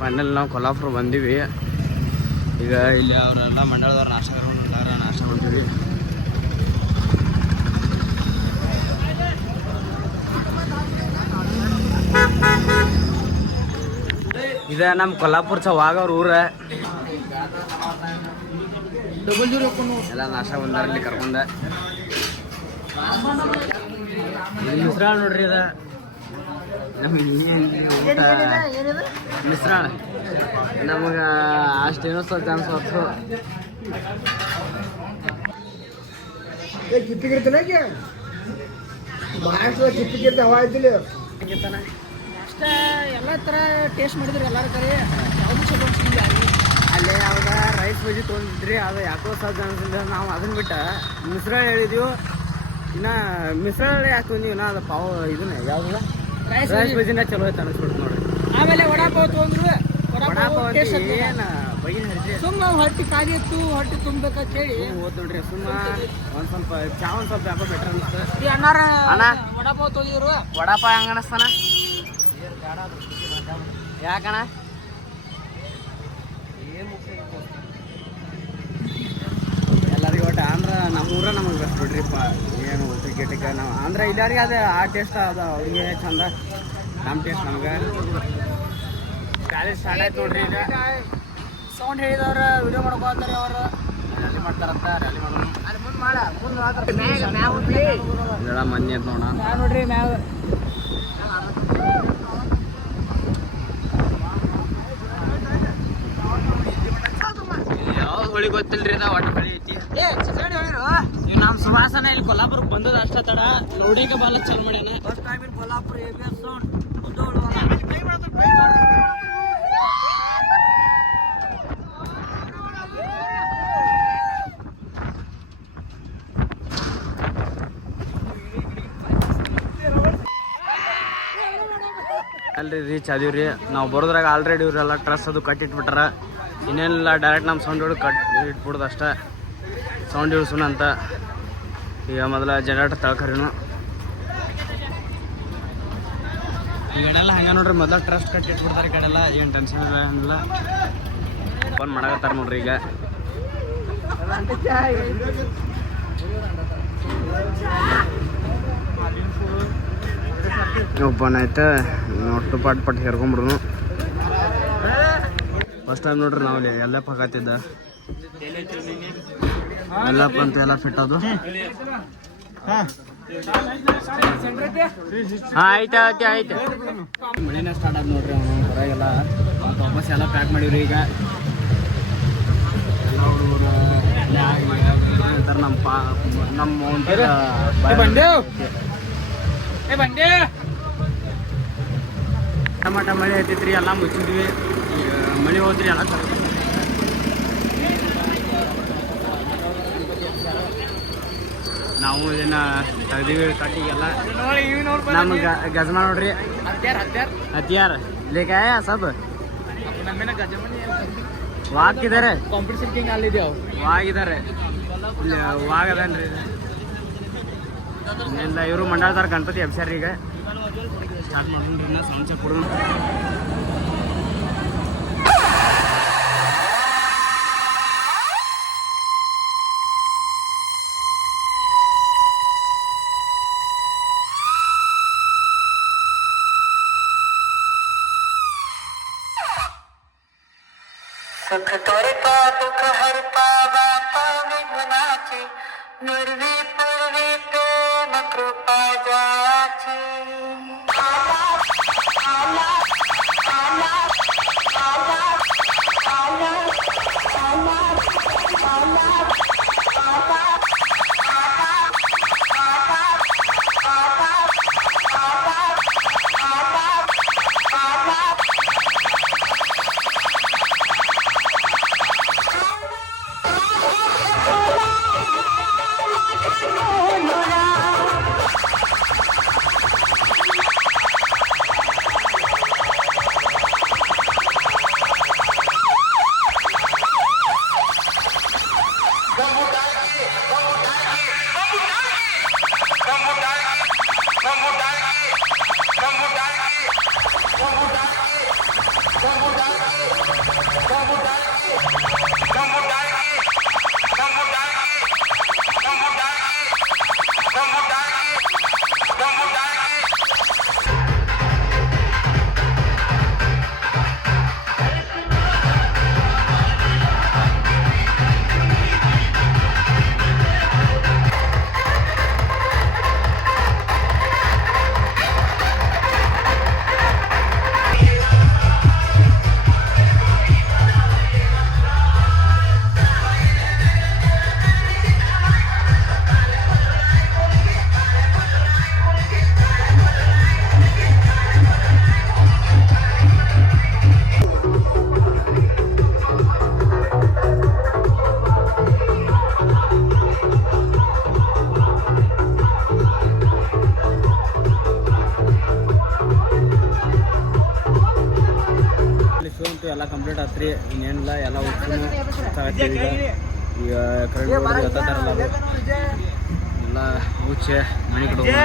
Final ನಾವು ಕೊಲ್ಲಾಪುರ ಬಂದೀವಿ. ಈಗ ಇಲ್ಲಿ ಅವರೆಲ್ಲ ಮಂಡಳದವ್ರು ನಾಷ್ಟ ಮಾಡ್ತೀವಿ. ಇದ ನಮ್ಮ ಕೊಲ್ಲಾಪುರ ವಾಗವ್ರ ಊರ ಎಲ್ಲ ನಾಷ್ಟ ಬಂದಾರಲ್ಲಿ ಕರ್ಕೊಂಡ ಮಿಶ್ರಾಳ ನೋಡ್ರಿ ಅದ ಮಿಶ್ರಾಳ ನಮಗ ಅಷ್ಟೇನೋ ಸ್ವಲ್ಪ ಅನ್ಸತ್ತು. ಅಷ್ಟೇ ಎಲ್ಲ ಥರ ಟೇಸ್ಟ್ ಮಾಡಿದ್ರಿ ಎಲ್ಲರ ಕಡೆ ಯಾವುದು ಚಲೋ ಅನ್ಸಿಲ್ಲ. ಅಲ್ಲೇ ಯಾವಾಗ ರೈಸ್ ಬಜ್ಜಿ ತೊಗೊಂಡಿದ್ರಿ ಅದು ಯಾಕೋ ಸಾಧ್ಯ ಅನ್ಸಿಲ್ಲ. ನಾವು ಅದನ್ನ ಬಿಟ್ಟ ಮಿಶ್ರಾಳ ಹೇಳಿದೀವಿ. ಇನ್ನ ಮಿಶ್ರಾಳ ಯಾಕೆ ಬಂದೀವಿ ನಾ ಅದು ಪಾವ್ ಇದನ್ನ ಯಾವ್ದಲ್ಲ ರೈಸ್ ಬಜ್ಜಿನ ಚಲೋ ಐತೆ ಅನ್ಸ್ಬಿಡ್ತು ನೋಡ್ರಿ. ಆಮೇಲೆ ವಡಾಪಾವ್ ತೊಗೊಂಡ್ರು. ಏನು ಬೈನ್ ಹರಿಸಿ ಸುಮ್ಮ ಹೊಟ್ಟೆ ಖಾಲಿ ಇತ್ತು, ಹೊಟ್ಟೆ ತುಂಬಬೇಕಂತ ಹೇಳಿ ಹೋದ್ ನೋಡ್ರಿ. ಸುಮ್ಮ ಒಂದ್ ಸ್ವಲ್ಪ ಚಾ ಒಂದ್ ಸ್ವಲ್ಪ ಯಾಕೋ ಬೆಟರ್ ಅನ್ಸುತ್ತೆ. ಅಣ್ಣಾರ ವಡಾಪಾವ್ ತೊಗೊಂಡಿದ್ರು. ವಡಾಪಾವ್ ಹೆಂಗ ಅನಸ್ತಾನ ಯಾಕಣ? ಎಲ್ಲರಿಗೂ ಒಟ್ಟು ಆಂಧ್ರ ನಮ್ಮೂರ ನಮಗೆ ಬೆಸ್ಟ್ ನೋಡ್ರಿಪ್ಪ. ಏನು ಕ್ರಿಕೆಟಿಗೆ ನಾವು ಆಂಧ್ರ ಇಲ್ಲಾರಿಗೆ ಅದೇ ಆ ಟೇಸ್ಟ್ ಅದ ಅವ್ರಿಗೆ ಚಂದ. ನಮ್ಮ ಟೇಸ್ಟ್ ನಮ್ಗೆ ಕಾಲೇಜ್ ಸ್ಟಾರ್ಟ್ ಆಯ್ತು ನೋಡ್ರಿ. ಈಗ ಸೌಂಡ್ ಹೇಳಿದವ್ರು ವಿಡಿಯೋ ಮಾಡ್ಕೊತಾರೆ. ಅವರು ರ್ಯಾಲಿ ಮಾಡ್ತಾರಂತ. ರ್ಯಾಲಿ ಮಾಡೋಣ ಮುಂದೆ ಇದೆಲ್ಲ ಮನ್ನಿ ಅಂತ ನೋಡೋಣ ನೋಡ್ರಿ ಮ್ಯಾಗ ಯಾವ ಹೊಳಿ ಗೊತ್ತಿಲ್ರಿ ನಾ ಒಟ್ಟು ಹೊಳಿ ಐತಿ. ಇವ್ ನಮ್ಮ ಸುಭಾಸನ ಇಲ್ಲಿ ಕೊಲ್ಲಾಪುರಕ್ಕೆ ಬಂದದ ಅಷ್ಟ ತಡ ಲೌಡಿಗೆ ಬಾಲ ಚಾಲು ಮಾಡ್ಯಾನ. First time in Kolhapur ABS sound ಅಲ್ರಿ ರೀಚ್ ಆದೀವ್ರಿ ನಾವು. ಬರೋದ್ರಾಗ ಆಲ್ರೆಡಿ ಇವರೆಲ್ಲ ಟ್ರಸ್ ಅದು ಕಟ್ಟಿಟ್ಬಿಟ್ಟಾರ. ಇನ್ನೇನಿಲ್ಲ ಡೈರೆಕ್ಟ್ ನಮ್ಮ ಸೌಂಡ್ ಹಿಡಿದು ಇಟ್ಬಿಡ್ದು ಅಷ್ಟೇ. ಸೌಂಡ್ ಇಳಿಸೋಣ ಅಂತ ಈಗ ಮೊದಲ ಜನರೇಟರ್ ತಳ್ಕರಿನು. ಈ ಕಡೆಲ್ಲ ಹಂಗೆ ನೋಡ್ರಿ ಮೊದಲ ಟ್ರಸ್ಟ್ ಕಟ್ಟಿಟ್ಬಿಡ್ತಾರೆ. ಈ ಕಡೆಲ್ಲ ಏನು ಟೆನ್ಷನ್ ಇಲ್ಲ ಏನಿಲ್ಲ. ಫೋನ್ ಮಾಡಕತ್ತಾರ ನೋಡ್ರಿ. ಈಗ ಓಪನ್ ಆಯ್ತು. ಒಟ್ಟು ಪಟ್ ಹೇರ್ಕೊಂಬಿಡ್ರು. ಫಸ್ಟ್ ಟೈಮ್ ನೋಡ್ರಿ ನಾವು ಎಲ್ಲಪ್ಪ ಹಾಕತ್ತಿದ್ದ ಎಲ್ಲಪ್ಪ ಅಂತ ಎಲ್ಲ ಫಿಟ್ ಅದು. ಆಯ್ತು ಮಳಿನ ಸ್ಟಾರ್ಟ್ ಆದ ನೋಡ್ರಿ. ಅವನು ಹೊರಗೆಲ್ಲ ವಾಪಸ್ ಎಲ್ಲ ಪ್ಯಾಕ್ ಮಾಡಿವ್ರಿ. ಈಗ ಎಲ್ಲ ಹುಡುಗರು ನಮ್ಮ ಟಮಾಟ ಮಳೆ ಐತಿತ್ರಿ. ಎಲ್ಲ ಮುಚ್ಚಿದ್ವಿ. ಈಗ ಮಳೆ ಹೋದ್ರಿ ಎಲ್ಲ ನಾವು ಇದನ್ನ ತೆಗ್ದೀವಿ ಕಟ್ಟಿಗೆಲ್ಲ. ನಮ್ಗೆ ಗಜಮ ನೋಡ್ರಿ ಹತ್ಯಾರ ಲೇಕ ಸಬ್ ವಾಕಿದ್ದಾರೆ. Competition king ಅಲ್ಲಿದ್ದೇವೆ. ವಾಗಿದ್ದಾರೆ ವಾಗದನ್ರಿ. ಇಲ್ಲ ಇವರು ಮಂಡಳದಾರ ಗಣಪತಿ ಎಬ್ಸ್ಯಾರ. ಈಗ ಸ್ಟಾರ್ಟ್ ಮಾಡೋಣ. ಸಂಚ ಕೊಡೋಣ. सुख तोरता दुख हरता दाता विघ्नाची निर्वी पूर्वी प्रेम कृपा जाची आला आला आला आला आला आला आला आला ಸೊ ಅಂತೂ ಎಲ್ಲ ಕಂಪ್ಲೀಟ್ ಆತ್ರಿ ಇನ್ನೇನಿಲ್ಲ ಎಲ್ಲ ಈಗ ಕರೆಂಟ್ ಹೊಡೆದು ಎತ್ತಾರಲ್ಲ ಅದು ಎಲ್ಲ ಮುಚ್ಚೆ ಮನೆ ಕಡೆ ಹೋಗೋಣ